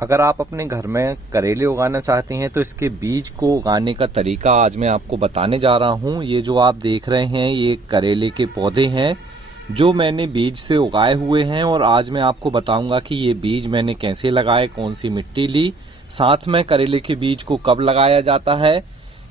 अगर आप अपने घर में करेले उगाना चाहते हैं तो इसके बीज को उगाने का तरीका आज मैं आपको बताने जा रहा हूं। ये जो आप देख रहे हैं ये करेले के पौधे हैं जो मैंने बीज से उगाए हुए हैं, और आज मैं आपको बताऊंगा कि ये बीज मैंने कैसे लगाए, कौन सी मिट्टी ली, साथ में करेले के बीज को कब लगाया जाता है,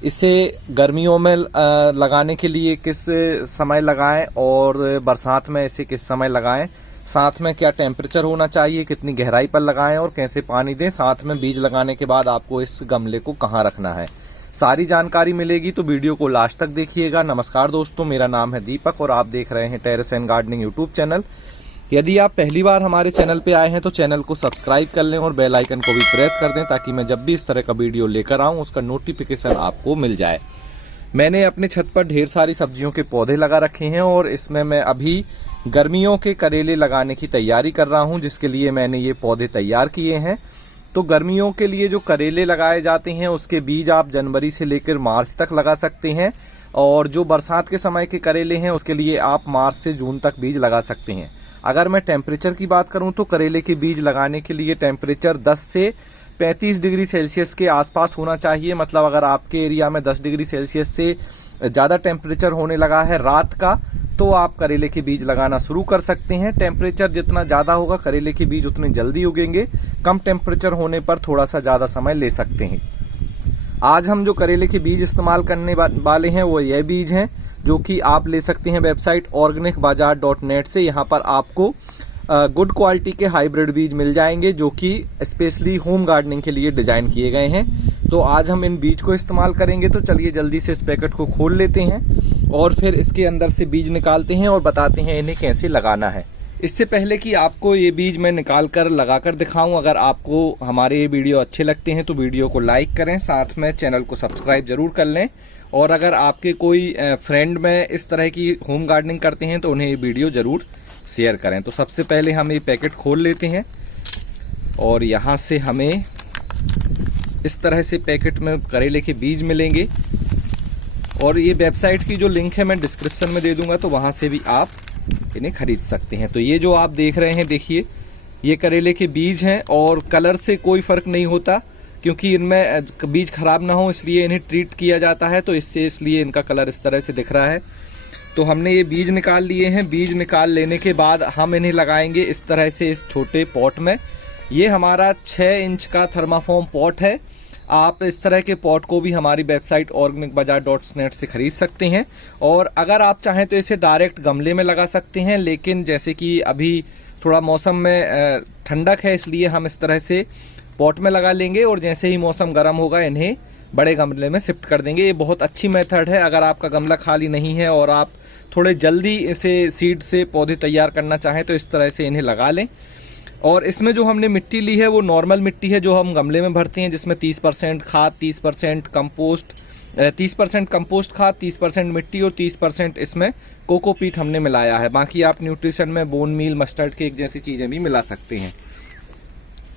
इसे गर्मियों में लगाने के लिए किस समय लगाएं और बरसात में इसे किस समय लगाएं, साथ में क्या टेम्परेचर होना चाहिए, कितनी गहराई पर लगाएं और कैसे पानी दें, साथ में बीज लगाने के बाद आपको इस गमले को कहाँ रखना है, सारी जानकारी मिलेगी। तो वीडियो को लास्ट तक देखिएगा। नमस्कार दोस्तों, मेरा नाम है दीपक और आप देख रहे हैं terrace and gardening YouTube channel. यदि आप पहली बार हमारे चैनल पे आए हैं तो चैनल को सब्सक्राइब कर लें और बेल आइकन को भी प्रेस कर दें ताकि मैं जब भी इस तरह का वीडियो लेकर आऊं उसका नोटिफिकेशन आपको मिल जाए। मैंने अपने छत पर ढेर सारी सब्जियों के पौधे लगा रखे हैं और इसमें मैं अभी गर्मियों के करेले लगाने की तैयारी कर रहा हूं, जिसके लिए मैंने ये पौधे तैयार किए हैं। तो गर्मियों के लिए जो करेले लगाए जाते हैं उसके बीज आप जनवरी से लेकर मार्च तक लगा सकते हैं, और जो बरसात के समय के करेले हैं उसके लिए आप मार्च से जून तक बीज लगा सकते हैं। अगर मैं टेम्परेचर की बात करूं तो करेले के बीज लगाने के लिए टेम्परेचर 10 से 35 डिग्री सेल्सियस के आसपास होना चाहिए। मतलब अगर आपके एरिया में 10 डिग्री सेल्सियस से ज़्यादा टेम्परेचर होने लगा है रात का, तो आप करेले के बीज लगाना शुरू कर सकते हैं। टेम्परेचर जितना ज़्यादा होगा करेले के बीज उतने जल्दी उगेंगे, कम टेम्परेचर होने पर थोड़ा सा ज़्यादा समय ले सकते हैं। आज हम जो करेले के बीज इस्तेमाल करने वाले हैं वो ये बीज हैं जो कि आप ले सकते हैं वेबसाइट organicbazaar.net से। यहाँ पर आपको गुड क्वालिटी के हाइब्रिड बीज मिल जाएंगे जो कि स्पेशली होम गार्डनिंग के लिए डिज़ाइन किए गए हैं। तो आज हम इन बीज को इस्तेमाल करेंगे। तो चलिए जल्दी से इस पैकेट को खोल लेते हैं और फिर इसके अंदर से बीज निकालते हैं और बताते हैं इन्हें कैसे लगाना है। इससे पहले कि आपको ये बीज मैं निकाल कर लगा कर दिखाऊं, अगर आपको हमारे ये वीडियो अच्छे लगते हैं तो वीडियो को लाइक करें, साथ में चैनल को सब्सक्राइब जरूर कर लें, और अगर आपके कोई फ्रेंड में इस तरह की होम गार्डनिंग करते हैं तो उन्हें ये वीडियो ज़रूर शेयर करें। तो सबसे पहले हम ये पैकेट खोल लेते हैं और यहाँ से हमें इस तरह से पैकेट में करेले के बीज मिलेंगे, और ये वेबसाइट की जो लिंक है मैं डिस्क्रिप्शन में दे दूंगा, तो वहाँ से भी आप इन्हें खरीद सकते हैं। तो ये जो आप देख रहे हैं, देखिए ये करेले के बीज हैं और कलर से कोई फ़र्क नहीं होता, क्योंकि इनमें बीज ख़राब ना हो इसलिए इन्हें ट्रीट किया जाता है, तो इसलिए इनका कलर इस तरह से दिख रहा है। तो हमने ये बीज निकाल लिए हैं। बीज निकाल लेने के बाद हम इन्हें लगाएंगे इस तरह से इस छोटे पॉट में। ये हमारा 6 इंच का थर्माफॉर्म पॉट है। आप इस तरह के पॉट को भी हमारी वेबसाइट organicbazaar.net से ख़रीद सकते हैं, और अगर आप चाहें तो इसे डायरेक्ट गमले में लगा सकते हैं, लेकिन जैसे कि अभी थोड़ा मौसम में ठंडक है इसलिए हम इस तरह से पॉट में लगा लेंगे, और जैसे ही मौसम गर्म होगा इन्हें बड़े गमले में शिफ्ट कर देंगे। ये बहुत अच्छी मेथड है। अगर आपका गमला खाली नहीं है और आप थोड़े जल्दी इसे सीड से पौधे तैयार करना चाहें तो इस तरह से इन्हें लगा लें। और इसमें जो हमने मिट्टी ली है वो नॉर्मल मिट्टी है जो हम गमले में भरते हैं, जिसमें 30% खाद, 30% कंपोस्ट, 30% कंपोस्ट खाद, 30% मिट्टी और 30% इसमें कोकोपीट हमने मिलाया है। बाकी आप न्यूट्रिशन में बोन मील, मस्टर्ड केक जैसी चीज़ें भी मिला सकते हैं।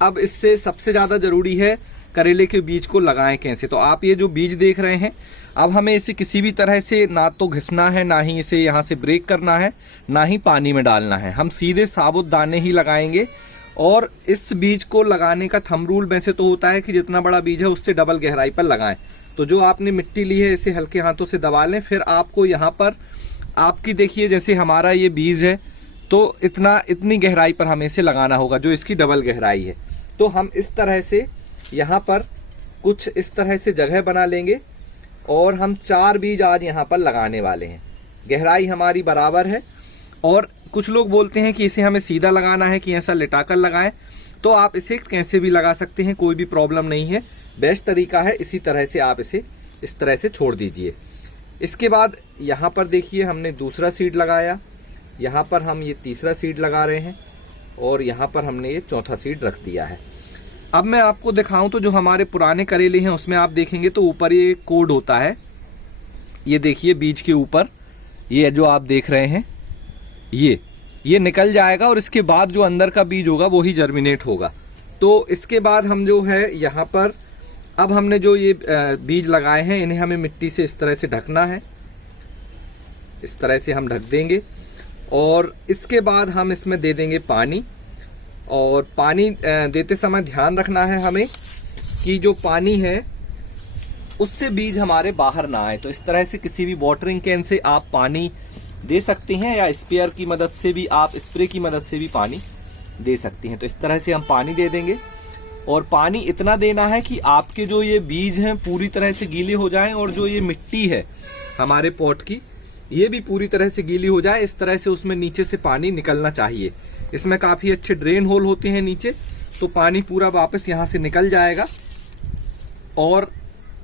अब इससे सबसे ज़्यादा ज़रूरी है करेले के बीज को लगाएं कैसे। तो आप ये जो बीज देख रहे हैं, अब हमें इसे किसी भी तरह से ना तो घिसना है, ना ही इसे यहाँ से ब्रेक करना है, ना ही पानी में डालना है। हम सीधे साबुत दाने ही लगाएंगे। और इस बीज को लगाने का थंब रूल वैसे तो होता है कि जितना बड़ा बीज है उससे डबल गहराई पर लगाएं। तो जो आपने मिट्टी ली है इसे हल्के हाथों से दबा लें। फिर आपको यहाँ पर आपकी देखिए जैसे हमारा ये बीज है तो इतनी गहराई पर हमें इसे लगाना होगा जो इसकी डबल गहराई है। तो हम इस तरह से यहाँ पर कुछ इस तरह से जगह बना लेंगे और हम 4 बीज आज यहाँ पर लगाने वाले हैं। गहराई हमारी बराबर है, और कुछ लोग बोलते हैं कि इसे हमें सीधा लगाना है कि ऐसा लिटाकर लगाएं, तो आप इसे कैसे भी लगा सकते हैं, कोई भी प्रॉब्लम नहीं है। बेस्ट तरीका है इसी तरह से आप इसे इस तरह से छोड़ दीजिए। इसके बाद यहाँ पर देखिए हमने दूसरा सीड लगाया, यहाँ पर हम ये तीसरा सीड लगा रहे हैं, और यहाँ पर हमने ये चौथा सीड रख दिया है। अब मैं आपको दिखाऊं तो जो हमारे पुराने करेले हैं उसमें आप देखेंगे तो ऊपर ये कोड होता है। ये देखिए बीज के ऊपर ये जो आप देख रहे हैं ये निकल जाएगा, और इसके बाद जो अंदर का बीज होगा वो ही जर्मिनेट होगा। तो इसके बाद हम जो है यहाँ पर अब हमने जो ये बीज लगाए हैं इन्हें हमें मिट्टी से इस तरह से ढकना है। इस तरह से हम ढक देंगे, और इसके बाद हम इसमें दे देंगे पानी। और पानी देते समय ध्यान रखना है हमें कि जो पानी है उससे बीज हमारे बाहर ना आए। तो इस तरह से किसी भी वाटरिंग कैन से आप पानी दे सकते हैं या स्प्रेयर की मदद से भी, आप स्प्रे की मदद से भी पानी दे सकते हैं। तो इस तरह से हम पानी दे देंगे और पानी इतना देना है कि आपके जो ये बीज हैं पूरी तरह से गीले हो जाएं और जो ये मिट्टी है हमारे पॉट की ये भी पूरी तरह से गीली हो जाए। इस तरह से उसमें नीचे से पानी निकलना चाहिए। इसमें काफ़ी अच्छे ड्रेन होल होते हैं नीचे, तो पानी पूरा वापस यहाँ से निकल जाएगा। और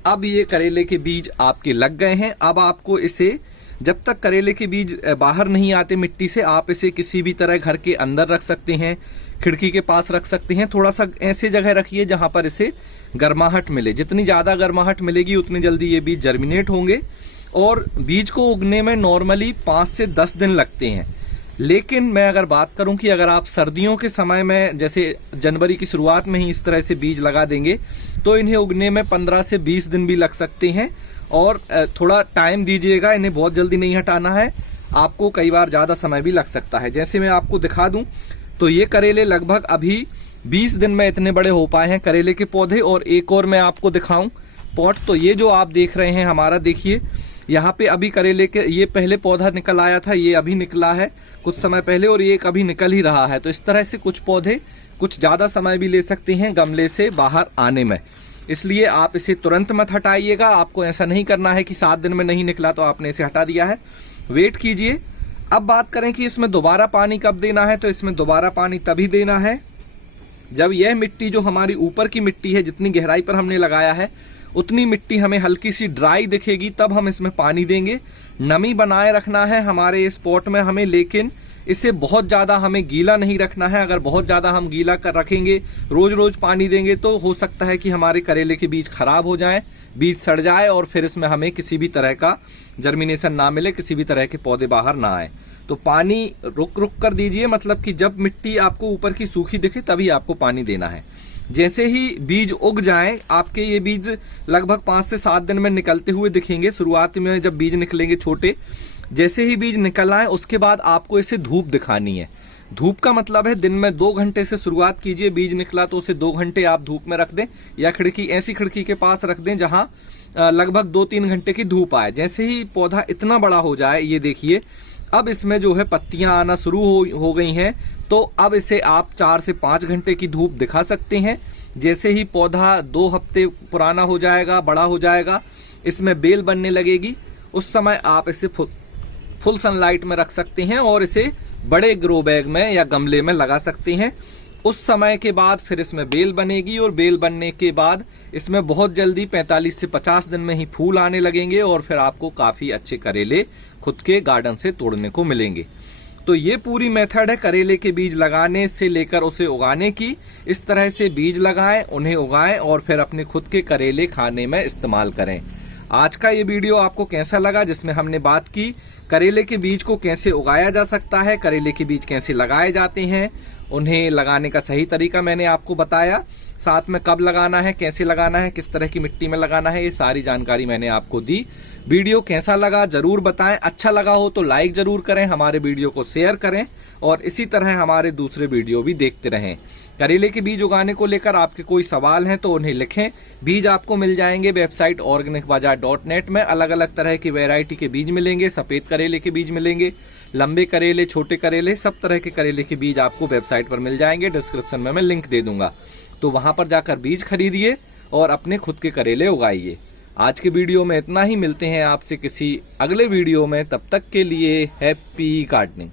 अब ये करेले के बीज आपके लग गए हैं। अब आपको इसे, जब तक करेले के बीज बाहर नहीं आते मिट्टी से, आप इसे किसी भी तरह घर के अंदर रख सकते हैं, खिड़की के पास रख सकते हैं। थोड़ा सा ऐसे जगह रखिए जहाँ पर इसे गर्माहट मिले। जितनी ज़्यादा गर्माहट मिलेगी उतनी जल्दी ये बीज जर्मिनेट होंगे। और बीज को उगने में नॉर्मली 5 से 10 दिन लगते हैं। लेकिन मैं अगर बात करूं कि अगर आप सर्दियों के समय में जैसे जनवरी की शुरुआत में ही इस तरह से बीज लगा देंगे तो इन्हें उगने में 15 से 20 दिन भी लग सकते हैं। और थोड़ा टाइम दीजिएगा, इन्हें बहुत जल्दी नहीं हटाना है, आपको कई बार ज़्यादा समय भी लग सकता है। जैसे मैं आपको दिखा दूं तो ये करेले लगभग अभी 20 दिन में इतने बड़े हो पाए हैं करेले के पौधे। और एक और मैं आपको दिखाऊं पॉट, तो ये जो आप देख रहे हैं हमारा, देखिए यहाँ पे अभी करेले के ये पहले पौधा निकल आया था, ये अभी निकला है कुछ समय पहले, और ये अभी निकल ही रहा है। तो इस तरह से कुछ पौधे कुछ ज़्यादा समय भी ले सकते हैं गमले से बाहर आने में, इसलिए आप इसे तुरंत मत हटाइएगा। आपको ऐसा नहीं करना है कि 7 दिन में नहीं निकला तो आपने इसे हटा दिया है, वेट कीजिए। अब बात करें कि इसमें दोबारा पानी कब देना है, तो इसमें दोबारा पानी तभी देना है जब यह मिट्टी जो हमारी ऊपर की मिट्टी है, जितनी गहराई पर हमने लगाया है उतनी मिट्टी हमें हल्की सी ड्राई दिखेगी, तब हम इसमें पानी देंगे। नमी बनाए रखना है हमारे इस पॉट में हमें, लेकिन इसे बहुत ज़्यादा हमें गीला नहीं रखना है। अगर बहुत ज़्यादा हम गीला कर रखेंगे, रोज़ रोज़ पानी देंगे, तो हो सकता है कि हमारे करेले के बीज खराब हो जाएं, बीज सड़ जाए और फिर इसमें हमें किसी भी तरह का जर्मिनेशन ना मिले, किसी भी तरह के पौधे बाहर ना आए। तो पानी रुक रुक कर दीजिए, मतलब कि जब मिट्टी आपको ऊपर की सूखी दिखे तभी आपको पानी देना है। जैसे ही बीज उग जाएं, आपके ये बीज लगभग 5 से 7 दिन में निकलते हुए दिखेंगे। शुरुआत में जब बीज निकलेंगे छोटे, जैसे ही बीज निकल आए उसके बाद आपको इसे धूप दिखानी है। धूप का मतलब है दिन में 2 घंटे से शुरुआत कीजिए। बीज निकला तो उसे 2 घंटे आप धूप में रख दें या ऐसी खिड़की के पास रख दें जहां लगभग 2-3 घंटे की धूप आए। जैसे ही पौधा इतना बड़ा हो जाए, ये देखिए अब इसमें जो है पत्तियां आना शुरू हो गई हैं, तो अब इसे आप 4 से 5 घंटे की धूप दिखा सकते हैं। जैसे ही पौधा 2 हफ्ते पुराना हो जाएगा, बड़ा हो जाएगा, इसमें बेल बनने लगेगी, उस समय आप इसे फुल सनलाइट में रख सकते हैं और इसे बड़े ग्रो बैग में या गमले में लगा सकते हैं। उस समय के बाद फिर इसमें बेल बनेगी और बेल बनने के बाद इसमें बहुत जल्दी 45 से 50 दिन में ही फूल आने लगेंगे और फिर आपको काफ़ी अच्छे करेले खुद के गार्डन से तोड़ने को मिलेंगे। तो ये पूरी मेथड है करेले के बीज लगाने से लेकर उसे उगाने की। इस तरह से बीज लगाएं, उन्हें उगाएं और फिर अपने खुद के करेले खाने में इस्तेमाल करें। आज का ये वीडियो आपको कैसा लगा, जिसमें हमने बात की करेले के बीज को कैसे उगाया जा सकता है, करेले के बीज कैसे लगाए जाते हैं, उन्हें लगाने का सही तरीका मैंने आपको बताया, साथ में कब लगाना है, कैसे लगाना है, किस तरह की मिट्टी में लगाना है, ये सारी जानकारी मैंने आपको दी। वीडियो कैसा लगा ज़रूर बताएं। अच्छा लगा हो तो लाइक ज़रूर करें, हमारे वीडियो को शेयर करें और इसी तरह हमारे दूसरे वीडियो भी देखते रहें। करेले के बीज उगाने को लेकर आपके कोई सवाल हैं तो उन्हें लिखें। बीज आपको मिल जाएंगे वेबसाइट organicbazaar.net में। अलग अलग तरह की वैरायटी के बीज मिलेंगे, सफ़ेद करेले के बीज मिलेंगे, लंबे करेले, छोटे करेले, सब तरह के करेले के बीज आपको वेबसाइट पर मिल जाएंगे। डिस्क्रिप्शन में मैं लिंक दे दूंगा, तो वहाँ पर जाकर बीज खरीदिए और अपने खुद के करेले उगाइए। आज के वीडियो में इतना ही, मिलते हैं आपसे किसी अगले वीडियो में, तब तक के लिए हैप्पी गार्डनिंग।